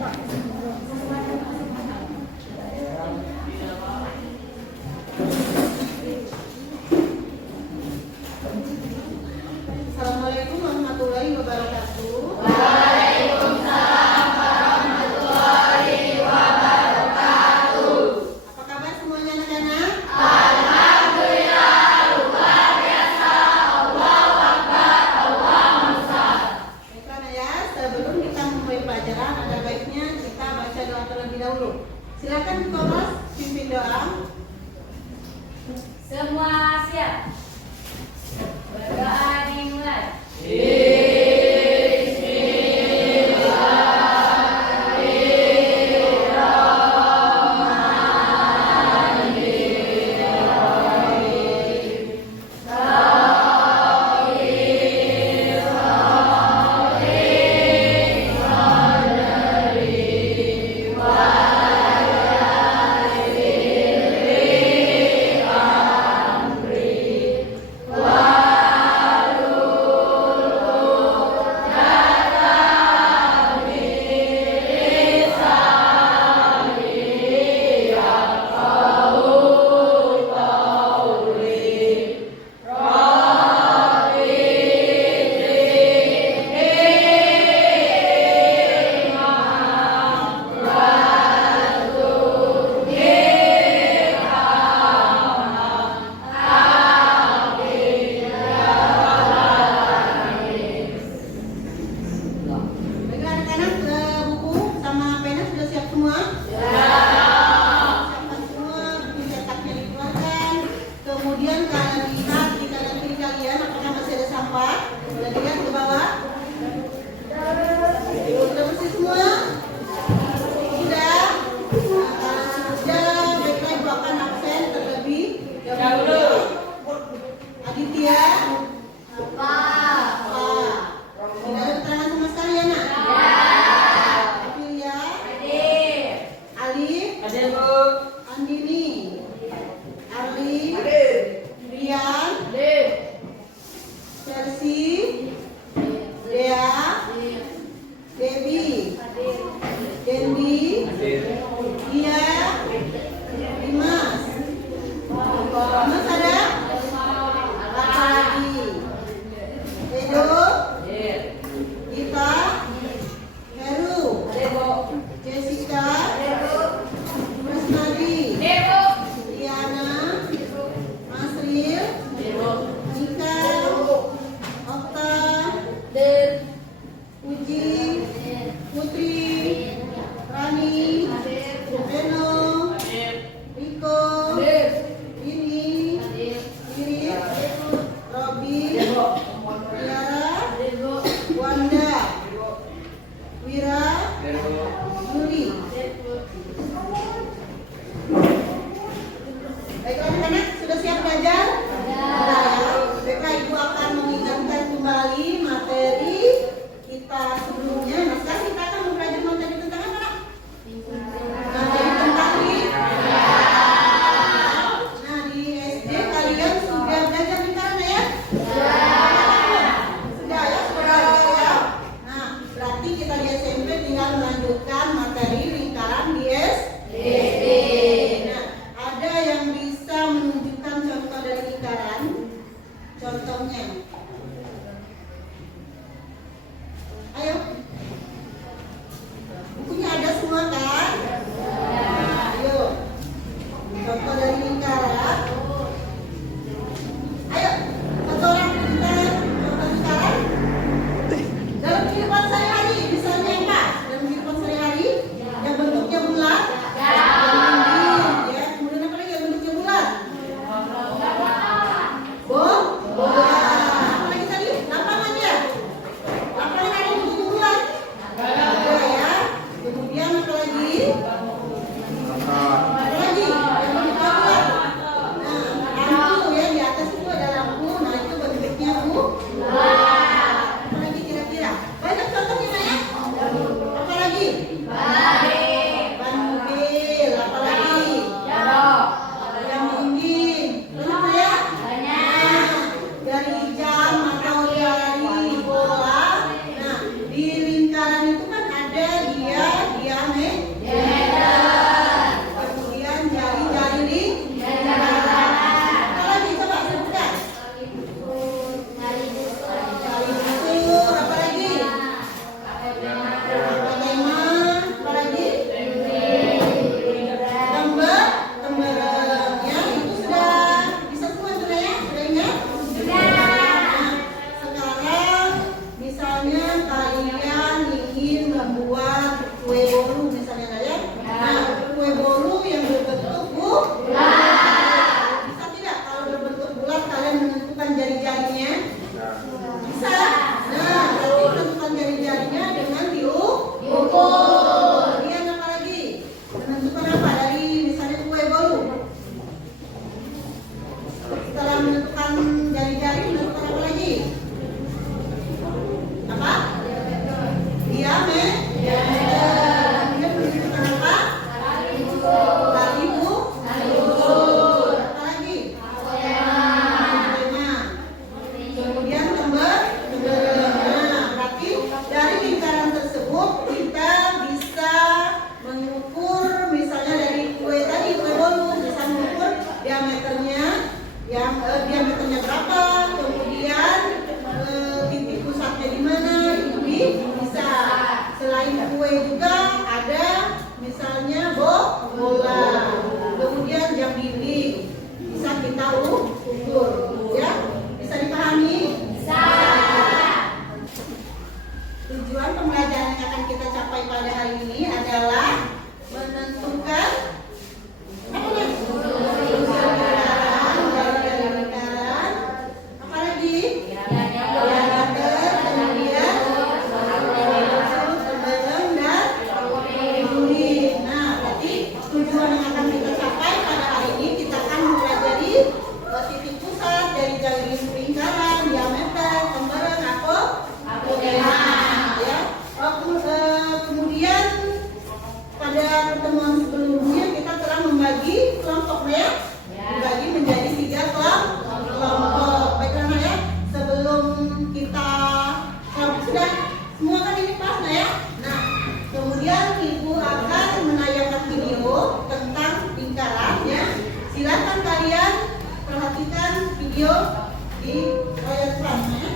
Assalamualaikum warahmatullahi wabarakatuh. Waalaikumsalam warahmatullahi wabarakatuh. Apa kabar semuanya anak-anak? Alhamdulillah luar biasa. Allahu Akbar, Allahu Akbar. Baiklah ya, sebelum kita memulai pelajaran ada baiknya kita baca doa terlebih dahulu. Silakan kelas pimpin doa. Semua siap. Berdoa dimulai. Baiklah anak-anak, buku sama pena sudah siap semua? Siapkan semua, buku cetaknya dikeluarkan. Kemudian kalian lihat di kanan kiri kalian apakah masih ada sampah? Sudah lihat ke bawah? Sudah bersih semua? Sudah? Sudah, baiklah ibu akan absen terlebih dahulu. Aditya? Apa? Tidak ada keterangan sama sekali ya nak? Afilia? Alif? Andini? Arli? Rian? Chelsea? Dea? Debbie? Dendi? Dia? Dimas? Dimas ada? Apa lagi? Edo? Gita? Heru? Jessica? Rusnadi? Diana? Masril? Nika? Okta? Puji? Putri? Rani? Reno? Riko? Ini? Iris? Robi? Tiara? Wanda? Wira? Yuri? Baiklah anak-anak, sudah siap belajar? Sudah ya. Baiklah, ibu akan mengingatkan kembali materi kita sebelumnya. Nah, sekarang kita akan mempelajari materi tentang apa, Nak? Materi tentang Nah, di SD kalian sudah belajar lingkaran ya? Sudah ya, sudah ya. Nah, berarti kita di SMP tinggal melanjutkan materi lingkaran di SD. Nah, ada yang bisa menunjukkan contoh dari lingkaran? Contohnya. Ayo. Bukunya ada semua kan? Nah, ayo. Contoh dari lingkaran. Ayo, satu orang pintar contoh lingkaran. Dalam kehidupan sehari-hari, misalnya apa? Dalam kehidupan sehari-hari yang ukur. Ya, bisa dipahami? Bisa. Tujuan pembelajaran yang akan kita capai pada hari ini adalah menentukan lingkaran, apa lagi? Diameter, kemudian pembentuk dan duri. Nah, berarti tujuan yang akan kita capai pada hari ini, kita akan mempelajari titik pusat dari jari lingkaran, diameter, pembentuk, ya. Kemudian pada pertemuan sebelumnya kita telah membagi kelompoknya, dibagi menjadi 3 kelompok. Baiklah ya, sebelum kita sudah semua kan ini pas ya. Nah, kemudian ibu akan menayangkan video tentang lingkaran ya. Silakan kalian perhatikan video di layar depannya.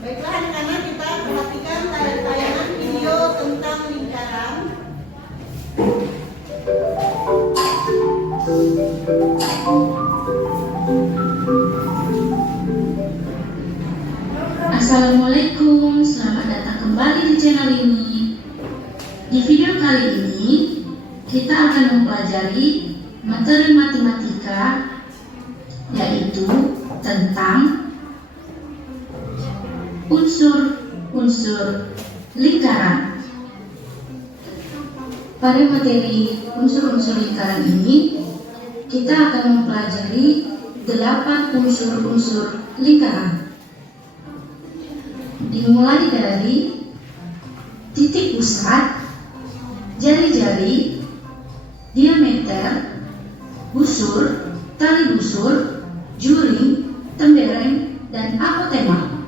Baiklah anak-anak, kita perhatikan tayangan video tentang lingkaran. Assalamualaikum, selamat datang kembali di channel ini. Di video kali ini, kita akan mempelajari materi matematika, yaitu tentang unsur-unsur lingkaran. Pada materi unsur-unsur lingkaran ini, kita akan mempelajari 8 unsur-unsur lingkaran. Dimulai dari titik pusat, jari-jari, diameter, busur, tali busur, juring, tembereng, dan apotema.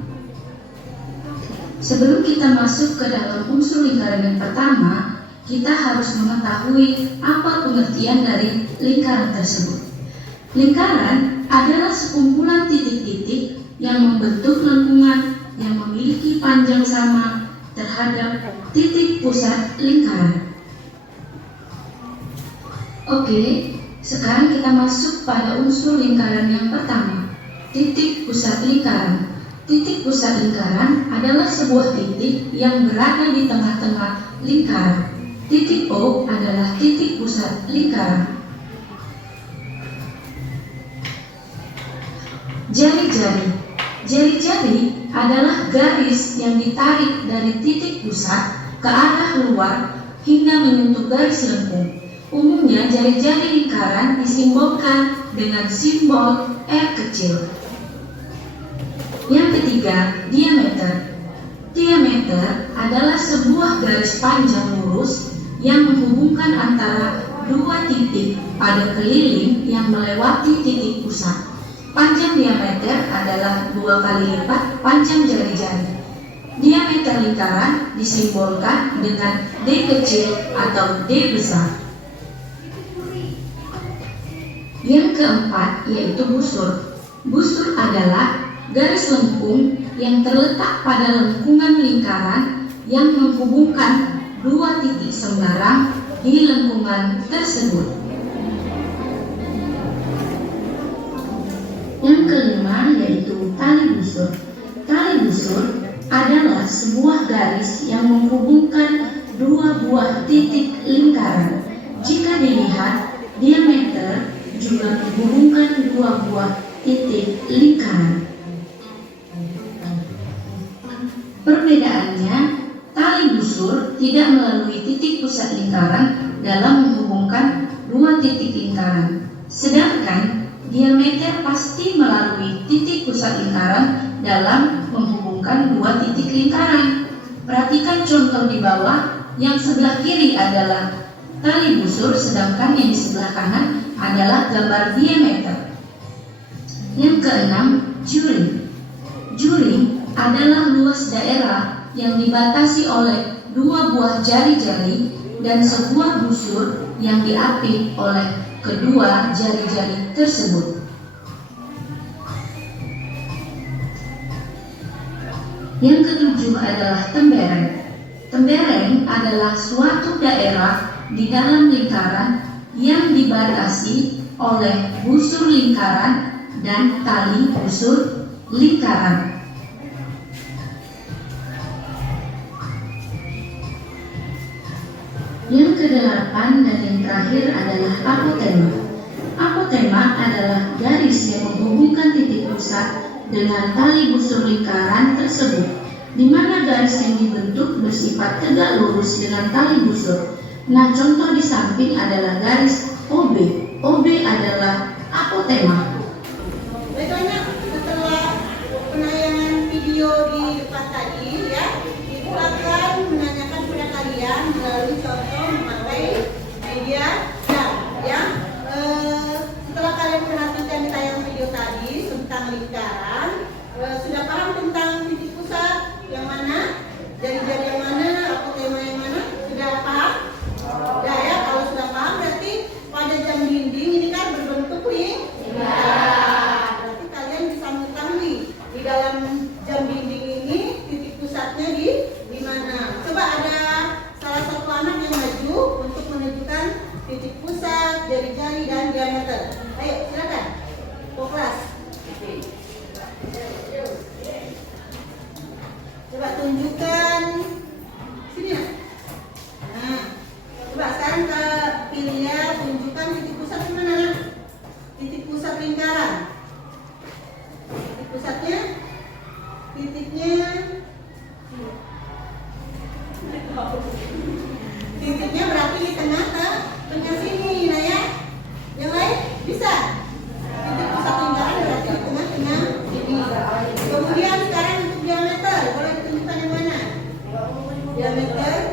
Sebelum kita masuk ke dalam unsur lingkaran yang pertama, kita harus mengetahui apa pengertian dari lingkaran tersebut. Lingkaran adalah sekumpulan titik-titik yang membentuk lengkungan yang memiliki panjang sama terhadap titik pusat lingkaran. Oke, sekarang kita masuk pada unsur lingkaran yang pertama, titik pusat lingkaran. Titik pusat lingkaran adalah sebuah titik yang berada di tengah-tengah lingkaran. Titik O adalah titik pusat lingkaran. Jari-jari. Jari-jari adalah garis yang ditarik dari titik pusat ke arah luar hingga menyentuh garis lengkung. Umumnya jari-jari lingkaran disimbolkan dengan simbol R kecil. Yang ketiga, diameter. Diameter adalah sebuah garis panjang lurus yang menghubungkan antara dua titik pada keliling yang melewati titik pusat. Panjang diameter adalah 2 kali lipat panjang jari-jari. Diameter lingkaran disimbolkan dengan D kecil atau D besar. Yang keempat yaitu busur. Busur adalah garis lengkung yang terletak pada lengkungan lingkaran yang menghubungkan dua titik sembarang di lengkungan tersebut. Yang kelima yaitu tali busur. Tali busur adalah sebuah garis yang menghubungkan dua buah titik lingkaran. Jika dilihat, diameter juga menghubungkan dua buah titik lingkaran. Perbedaannya, tali busur tidak melalui titik pusat lingkaran dalam menghubungkan dua titik lingkaran. Sedangkan diameter pasti melalui titik pusat lingkaran dalam menghubungkan dua titik lingkaran. Perhatikan contoh di bawah, yang sebelah kiri adalah tali busur, sedangkan yang di sebelah kanan adalah gambar diameter. Yang keenam, juring. Juring adalah luas daerah yang dibatasi oleh dua buah jari-jari dan sebuah busur yang diapit oleh kedua jari-jari tersebut. Yang ketujuh adalah tembereng. Tembereng adalah suatu daerah di dalam lingkaran yang dibatasi oleh busur lingkaran dan tali busur lingkaran. Yang kedelapan dan yang terakhir adalah apotema. Apotema adalah garis yang menghubungkan titik pusat dengan tali busur lingkaran tersebut, di mana garis yang dibentuk bersifat tegak lurus dengan tali busur. Nah, contoh di samping adalah garis OB. OB adalah apotema. Baiklah, setelah penayangan video di depan tadi ya, Ibu akan menanyakan kepada kalian melalui contoh memakai media jam ya. Setelah kalian perhatikan di tayangan video tadi tentang lingkaran, sudah paham tentang titik pusat yang mana, jari-jari yang mana, apotema yang mana? Sudah paham? Sudah ya, kalau sudah paham berarti pada jam dinding ini kan berbentuk lingkaran. Berarti kalian bisa mengetahui di dalam jam dinding ini titik pusatnya di mana. Coba ada salah satu anak yang maju untuk menunjukkan titik pusat, jari-jari dan diameter. Ayo, silakan. Kelas. Coba tunjukkan sini ya. Nah, coba sekarang ke Pilia tunjukkan titik pusat di mana? Titik pusat lingkaran. Titik pusatnya, titiknya berarti di tengah sini, nah ya. Yang lain bisa. Titik pusat lingkaran berarti di tengah-tengah sini. Kemudian sekarang untuk diameter, boleh ditunjukkan yang mana? Diameter.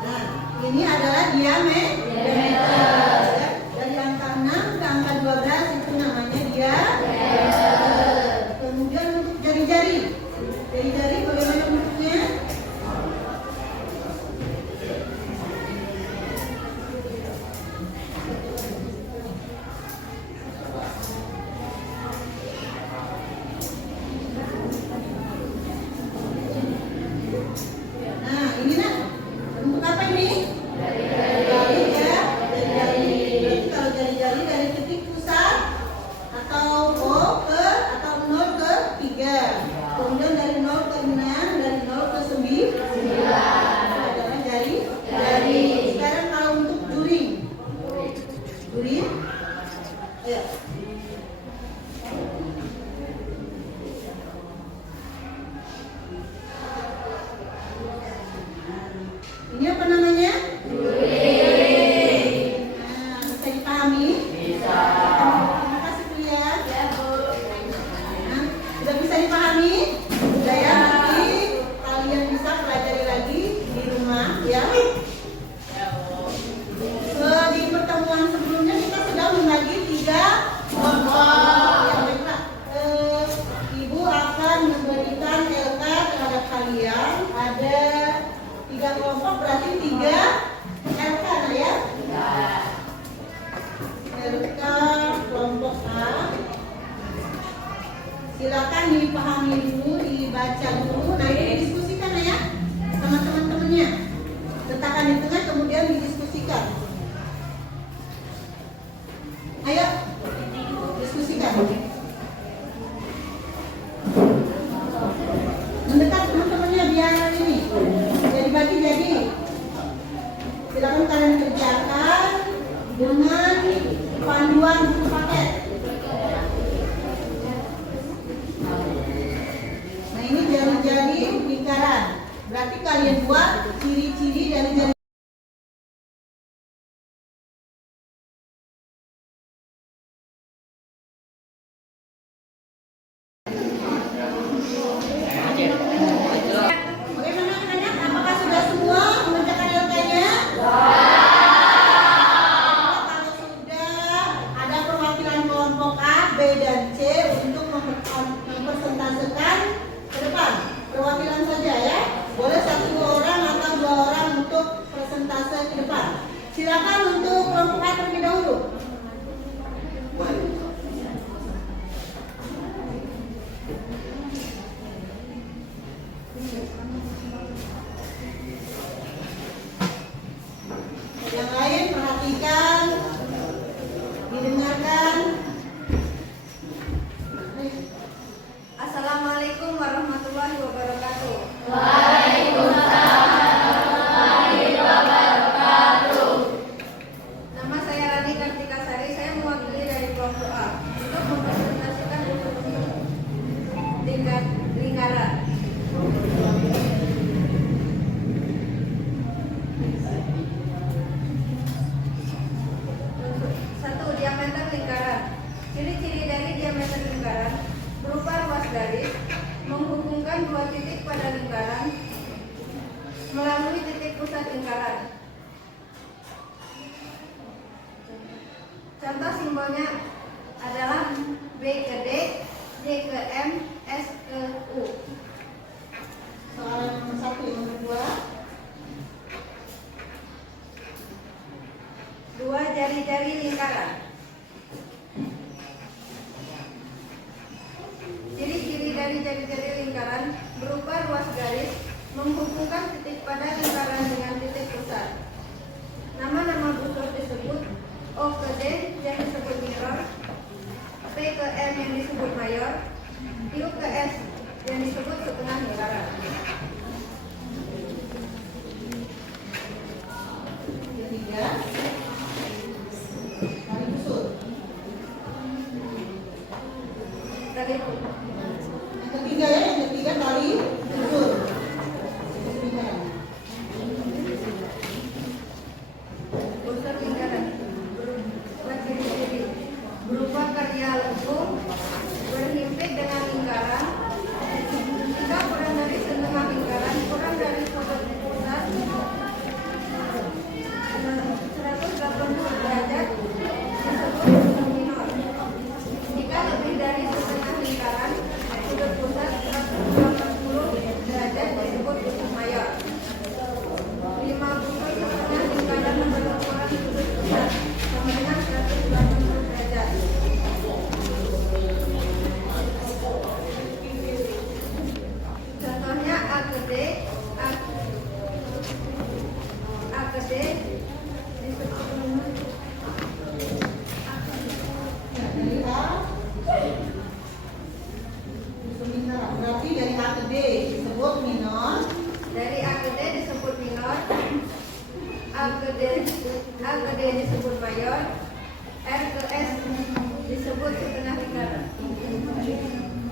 Nah, ini adalah diameter. Dari angka 6 ke angka 12 itu namanya diameter. Kemudian untuk jari-jari. Jari-jari bagaimana bentuknya? Nah, ini nak. Bentuk apa ini? Jari-jari ya. Jari-jari. Berarti kalau jari-jari dari titik pusat atau O ke atau 0 ke 3. Kemudian dari 0 ke 6, dari 0 ke 9 adalah jari. Sekarang kalau untuk juring. Juring. Ayo. Ini apa namanya? Nah, bisa dipahami? Bisa. Terima kasih Bu ya. Nah, sudah bisa dipahami? Sudah ya, nanti kalian bisa pelajari lagi di rumah ya. Di pertemuan sebelumnya kita sudah membagi 3 kelompok. Ya, baiklah. Ibu akan memberikan LK terhadap kalian. Ada 3 kelompok berarti 3 LK nah ya. LK kelompok A. Silakan dipahami dulu, dibaca dulu, nah ini didiskusikan ya sama teman-temannya. Letakkan di tengah kemudian didiskusikan. Ayo, diskusikan. Mendekat teman-temannya biar ini jadi jadi. Silakan kalian kerjakan dengan panduan buku paket. Nah ini jari-jari lingkaran. Berarti kalian buat ciri-ciri jari-jari. Bagaimana anak-anak? Apakah sudah semua mengerjakan LK-nya? Kalau sudah, melalui titik pusat lingkaran. Contoh simbolnya adalah B ke D, D ke M, S ke U. Soalan nomor 1, yang nomor 2. Dua jari-jari lingkaran. Ciri-ciri dari jari-jari lingkaran berupa ruas garis menghubungkan titik pada lingkaran dengan titik pusat. Nama-nama busur disebut O ke D yang disebut minor, P ke M yang disebut mayor, U ke S yang disebut setengah lingkaran. Ketiga, tali busur. Tadi Yang ketiga ya, yang ketiga tali busur. busur lingkaran ciri-ciri berupa karya lengkung, berhimpit dengan lingkaran, jika kurang dari setengah lingkaran, kurang dari sudut pusat 180 derajat disebut busur minor. Jika lebih dari setengah lingkaran, sudut pusat 180 derajat disebut busur mayor. 5 busur setengah lingkaran berukuran sudut pusat sama dengan 180 derajat. Contohnya A ke D, A ke D disebut Ya, dari A busur minor. Berarti dari A ke D disebut minor. dari A ke D disebut minor, A ke D disebut mayor, R ke S disebut setengah lingkaran.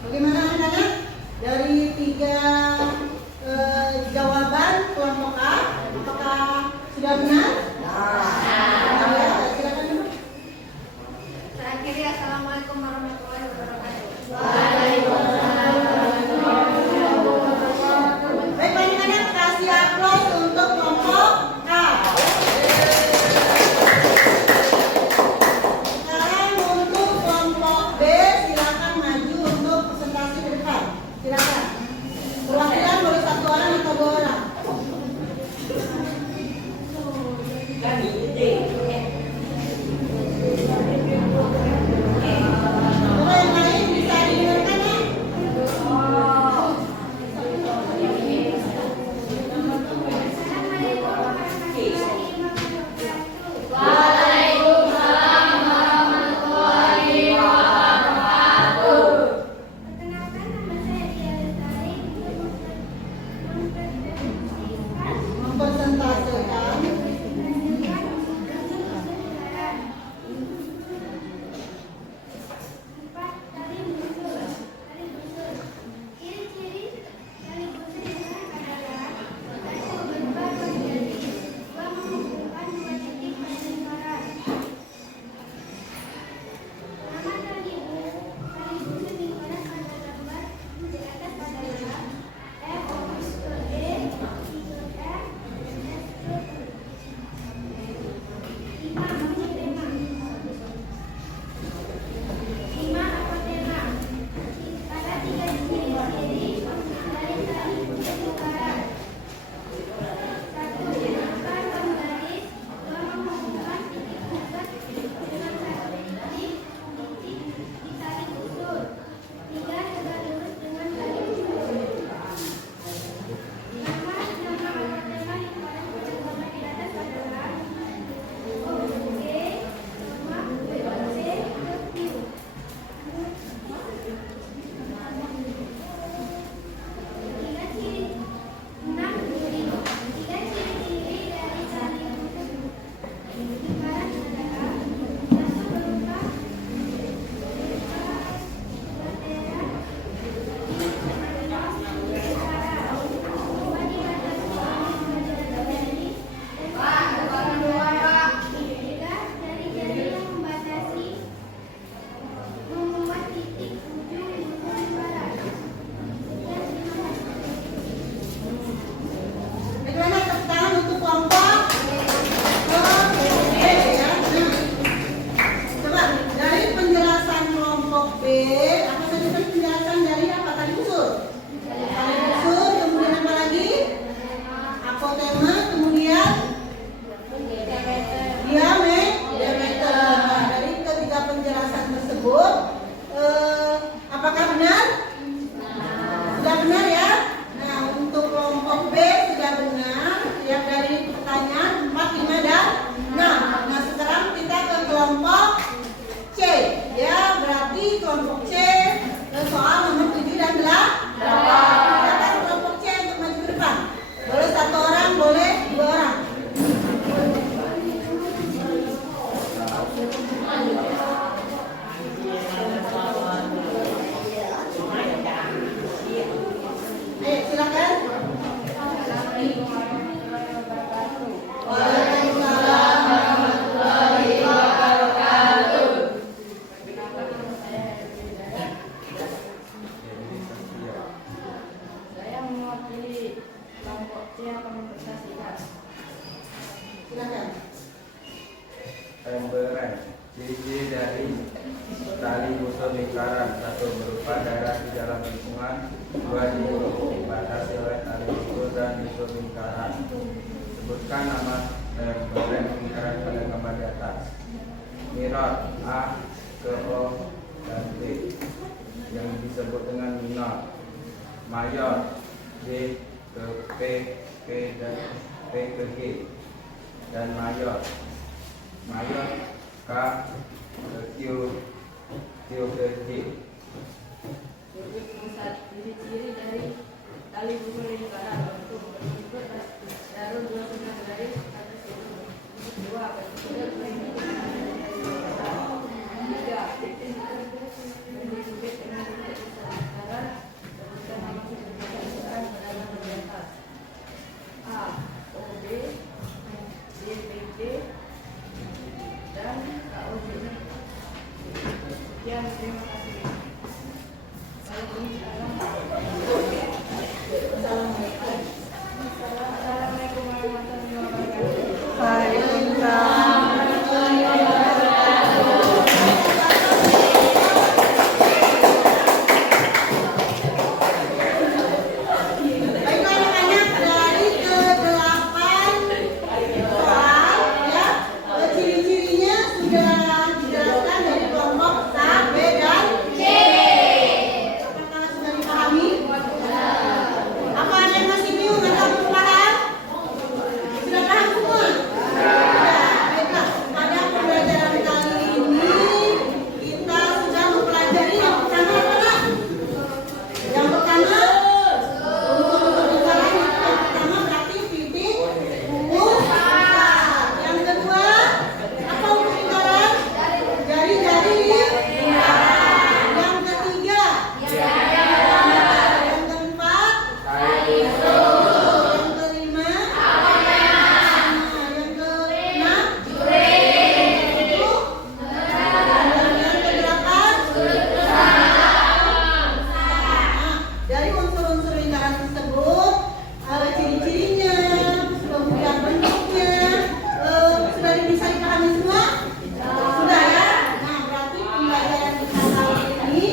Bagaimana anak-anak? Dari 3 jawaban kelompok A, apakah sudah benar? Ya, silakan dulu. Saya akhiri, assalamualaikum warahmatullahi wabarakatuh. Baik anak-anak, kasih aplaus untuk kelompok A. Sekarang untuk kelompok B, silakan maju untuk presentasi ke depan. Silakan. Perwakilan boleh 1 orang atau 2 orang. yang kami prestasikan. Silakan. Pembereng. Ciri-ciri dari tali busur lingkaran: 1. Berupa daerah di dalam lingkungan. 2. Dibatasi oleh tali busur dan busur lingkaran. Sebutkan nama pembereng lingkaran pada gambar di atas. Mirror: A ke O dan D yang disebut dengan minor. Mayor: D ke P, P dan P ke G, dan mayor. Mayor: K ke Q, Q ke J. Sebut pusat. Ciri-ciri dari tali busur lingkaran: 1. Berbentuk jarum 29 garis atas ujung. 2. Berbentuk pelindung dari besar. 3. Titik berjepit dengan titik pusat lingkaran. Sebutkan nama titik pusat lingkaran pada gambar di atas. A, O, B, D, B, D, dan K, O, J. Sekian, terima kasih. Assalamualaikum warahmatullahi wabarakatuh. Waalaikumsalam. Baiklah anak-anak, dari ke-8 soal ya, ciri-cirinya sudah dijelaskan dari kelompok A, B, dan C. Apakah sudah dipahami? Apa ada yang masih bingung atau belum paham? Sudah paham semua? Ya, baiklah. Pada pembelajaran kali ini kita sudah mempelajari yang pertama apa, Nak? Yang pertama lingkaran. Yang pertama berarti titik pusat. Yang kedua apa untuk lingkaran? Jari-jari lingkaran. Yang ketiga yang keempat yang kelima yang keenam itu yang kedelapan. Nah, dari unsur-unsur lingkaran tersebut, ciri-cirinya, kemudian bentuknya, sudah bisa dipahami semua? Sudah ya? Nah, berarti pembelajaran kita kali ini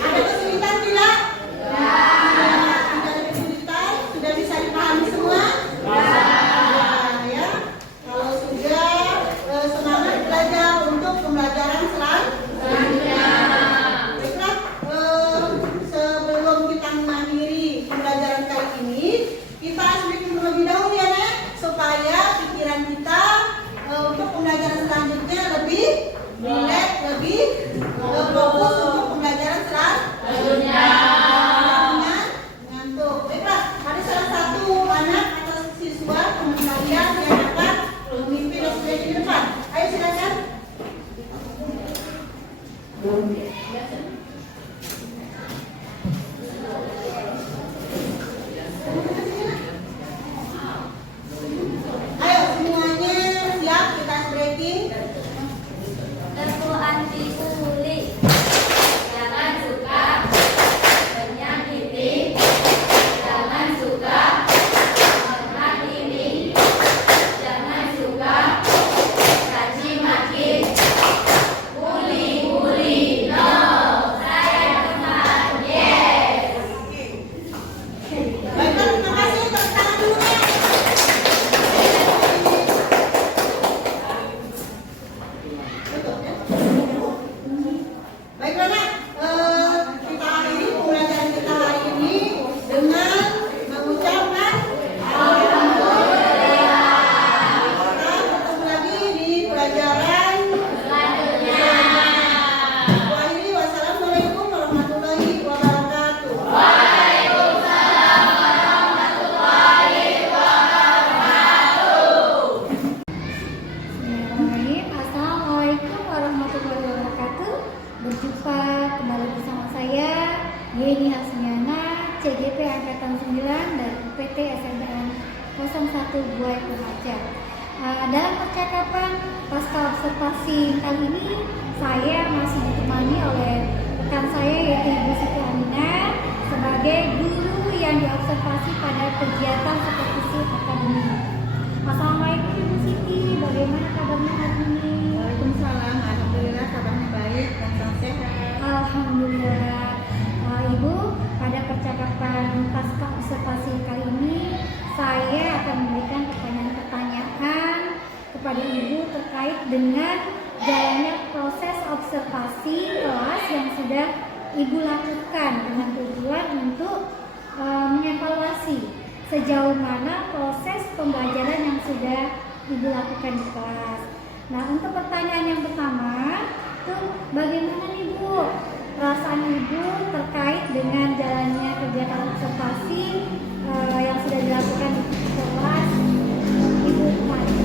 ada kesulitan tidak? Tidak ada kesulitan, sudah bisa dipahami semua? Ya. Kalau sudah, semangat belajar untuk pembelajaran selanjutnya. Baiklah, sebelum kita mengakhiri pembelajaran kali ini, kita speaking terlebih dahulu ya, Nek, supaya pikiran kita untuk pembelajaran selanjutnya lebih rileks, lebih fokus untuk pembelajaran selanjutnya. Ngantuk. Baiklah, ada salah satu anak atau siswa teman kalian yang akan memimpin ekspresi di depan. Ayo silakan. Ayo semuanya siap, kita breaking. Tentu anti uli. Jangan suka menyakiti. Jangan suka menghakimi. Jangan suka caci maki. Uli no. Saya teman yes. Baiklah, terima kasih. Tepuk tangan dulu, Nek. Baiklah, Nak. Kita akhiri pembelajaran kita hari ini dengan mengucapkan alhamdulillah. Kita ketemu lagi di pelajaran selanjutnya. Akhiri, wassalamualaikum warahmatullahi wabarakatuh. Bismillahirrahmanirrahim. Assalamualaikum warahmatullahi wabarakatuh. Berjumpa kembali bersama saya Yeni Hasmiana, CGP Angkatan 9 dari UPT SNBN 01 Buai Pengajar. Dalam percakapan pasca observasi kali ini, saya masih ditemani oleh rekan saya yaitu Ibu Siti Aminah sebagai guru yang diobservasi pada kegiatan seperti prestasi akademik. Assalamualaikum Ibu Siti, bagaimana kabarnya hari ini? Waalaikumsalam, alhamdulillah kabarnya baik dan salam sehat. Alhamdulillah. Ibu, pada percakapan pasca observasi kali ini saya akan memberikan pertanyaan-pertanyaan kepada Ibu terkait dengan jalannya proses observasi kelas yang sudah Ibu lakukan dengan tujuan untuk mengevaluasi sejauh mana proses pembelajaran yang sudah Ibu lakukan di kelas. Nah, untuk pertanyaan yang pertama, tuh bagaimana Ibu perasaan Ibu terkait dengan jalannya kegiatan observasi yang sudah dilakukan di kelas Ibu kemarin?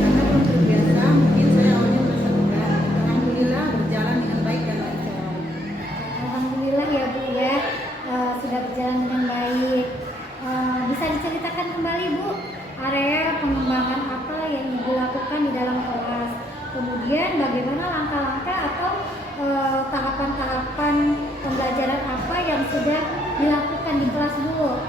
Karena belum terbiasa, mungkin saya awalnya merasa berat. Alhamdulillah berjalan dengan baik dan lancar. Alhamdulillah ya Bu ya, sudah berjalan dengan baik. Bisa diceritakan kembali Bu, area pengembangan apa yang Ibu lakukan di dalam kelas? Kemudian bagaimana langkah-langkah atau tahapan-tahapan pembelajaran apa yang sudah dilakukan di kelas Bu?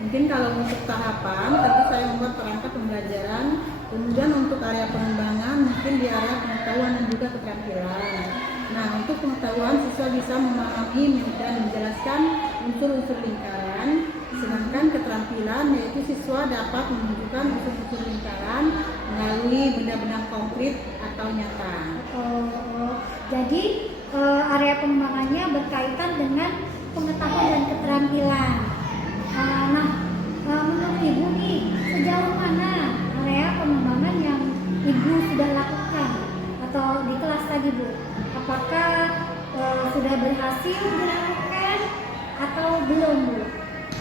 Mungkin kalau untuk tahapan, tentu saya membuat perangkat pembelajaran. Kemudian untuk area pengembangan, mungkin di area pengetahuan dan juga keterampilan. Nah, untuk pengetahuan siswa bisa memahami dan menjelaskan unsur-unsur lingkaran. Sedangkan keterampilan yaitu siswa dapat menunjukkan unsur-unsur lingkaran melalui benda-benda konkret atau nyata. Jadi area pengembangannya berkaitan dengan pengetahuan dan keterampilan. Menurut Ibu nih, sejauh mana area pengembangan yang Ibu sudah lakukan atau di kelas tadi Bu? Apakah sudah berhasil dilakukan atau belum Bu?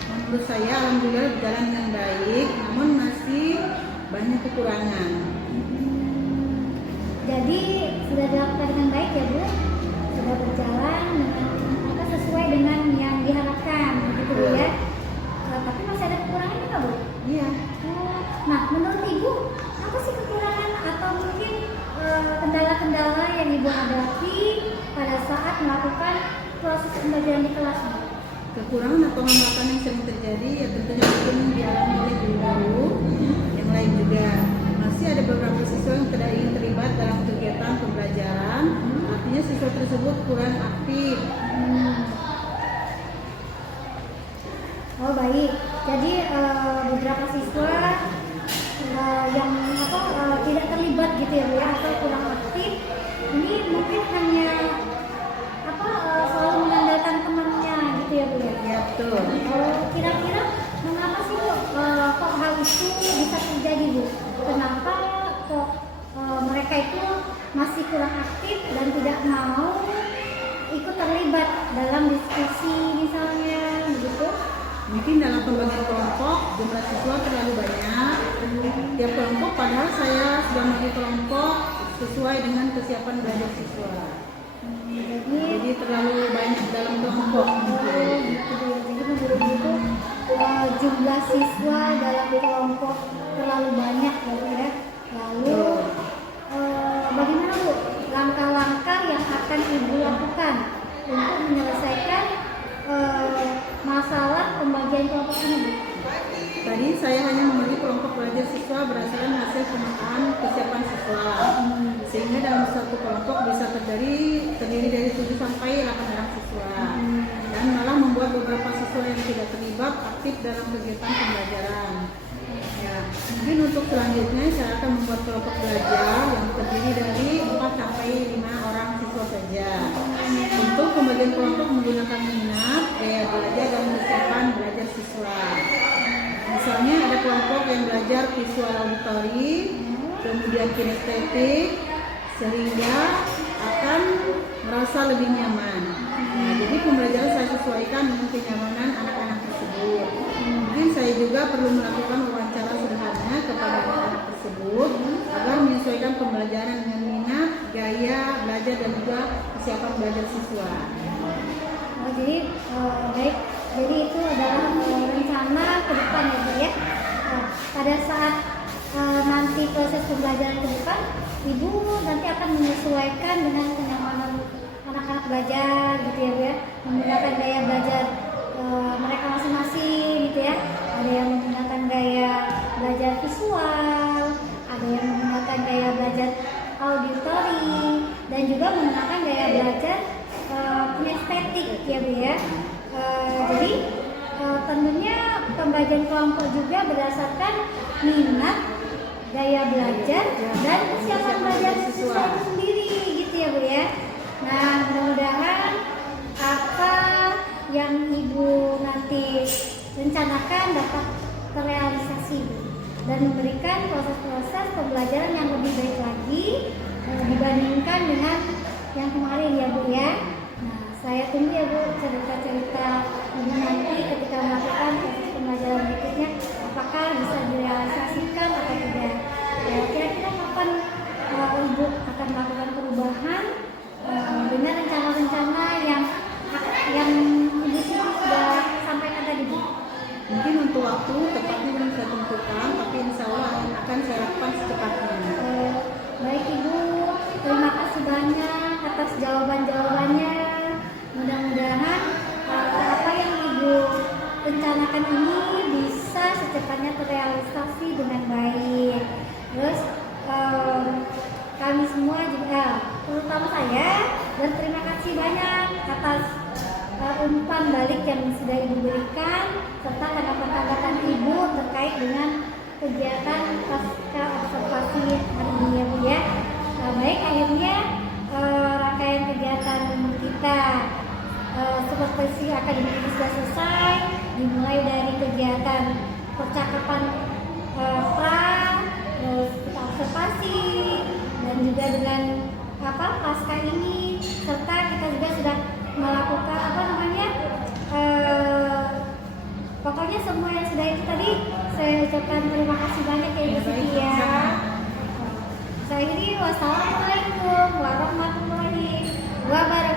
Menurut saya alhamdulillah berjalan dengan baik, namun masih banyak kekurangan. Jadi sudah dilakukan dengan baik ya Bu? Sudah berjalan dengan sesuai dengan yang diharapkan begitu Bu ya? Tapi masih ada kekurangannya nggak Bu? Iya. Nah, menurut Ibu apa sih kekurangan atau mungkin kendala-kendala yang Ibu hadapi pada saat melakukan proses pembelajaran di kelas Bu? Kekurangan atau hambatan yang sering terjadi ya tentunya mungkin dialami oleh guru, yang lain juga. Masih ada beberapa siswa yang tidak ingin terlibat dalam kegiatan pembelajaran, artinya siswa tersebut kurang aktif. Oh baik, jadi beberapa siswa yang tidak terlibat gitu ya Bu ya, atau kurang aktif, ini mungkin hanya selalu mengandalkan temannya gitu ya Bu ya? Ya betul. Kira-kira mengapa sih Bu kok hal itu bisa terjadi Bu? Kenapa kok mereka itu masih kurang aktif dan tidak mau ikut terlibat dalam diskusi misalnya begitu? Mungkin dalam pembagian kelompok jumlah siswa terlalu banyak. Tiap kelompok padahal saya sudah membagi kelompok sesuai dengan kesiapan belajar siswa. Jadi terlalu banyak dalam kelompok. Gitu. Jadi menurut itu jumlah siswa dalam kelompok terlalu banyak ya. Lalu bagaimana Bu langkah-langkah yang akan Ibu lakukan untuk menyelesaikan masalah pembagian kelompok ini Bu? Tadi saya hanya membagi kelompok belajar siswa berdasarkan hasil pemetaan kesiapan siswa. Sehingga dalam satu kelompok bisa terdiri dari 7 sampai 8 orang siswa. Dan malah membuat beberapa siswa yang tidak terlibat aktif dalam kegiatan pembelajaran. Ya, mungkin untuk selanjutnya saya akan membuat kelompok belajar yang terdiri dari 4 sampai 5 orang siswa saja. Untuk pembagian kelompok menggunakan minat, gaya belajar dan kesiapan belajar siswa. Misalnya ada kelompok yang belajar visual auditory, kemudian kinestetik, sehingga akan merasa lebih nyaman. Nah, jadi pembelajaran saya sesuaikan dengan kenyamanan anak-anak tersebut. Mungkin saya juga perlu melakukan wawancara sederhana kepada anak-anak tersebut agar menyesuaikan pembelajaran dengan minat, gaya belajar dan juga kesiapan belajar siswa. Jadi baik, jadi itu adalah rencana ke depan ya Bu ya. Pada saat nanti proses pembelajaran ke depan, Ibu nanti akan menyesuaikan dengan kenyamanan anak-anak belajar gitu ya Bu ya, menggunakan gaya belajar mereka masing-masing gitu ya. Ada yang menggunakan gaya belajar visual, ada yang menggunakan gaya belajar auditori, dan juga menggunakan gaya belajar kinestetik ya Bu ya. Jadi tentunya pembelajaran kelompok juga berdasarkan minat, gaya belajar, dan kesiapan belajar siswa itu sendiri gitu ya Bu ya. Nah, mudah-mudahan apa yang Ibu nanti rencanakan dapat terrealisasi Bu, dan memberikan proses-proses pembelajaran yang lebih baik lagi dibandingkan dengan yang kemarin ya Bu ya. Nah, saya tunggu ya Bu cerita-cerita Ibu nanti ketika melakukan proses pembelajaran berikutnya, apakah bisa direalisasikan atau tidak. Ya, kira-kira kapan Ibu akan melakukan perubahan dengan rencana-rencana yang Ibu Siti sudah sampaikan tadi Bu? Mungkin untuk waktu tepatnya belum saya tentukan, tapi insya Allah akan saya lakukan secepatnya. Baik Ibu, terima kasih banyak atas jawaban-jawabannya. Mudah-mudahan apa yang Ibu rencanakan ini bisa secepatnya terrealisasi dengan baik. Terus kami semua juga, terutama saya, berterima kasih banyak atas umpan balik yang sudah Ibu berikan, serta tanggapan-tanggapan Ibu terkait dengan kegiatan pasca observasi hari ini ya Bu ya. Baik, akhirnya rangkaian kegiatan kita seperti akademik ini sudah selesai, dimulai dari kegiatan percakapan terus kita observasi, dan juga dengan pasca ini, serta kita juga sudah melakukan pokoknya semua yang sudah itu tadi saya ucapkan terima kasih banyak ya Ibu Siti ya. Saya ini wassalamualaikum warahmatullahi wabarakatuh.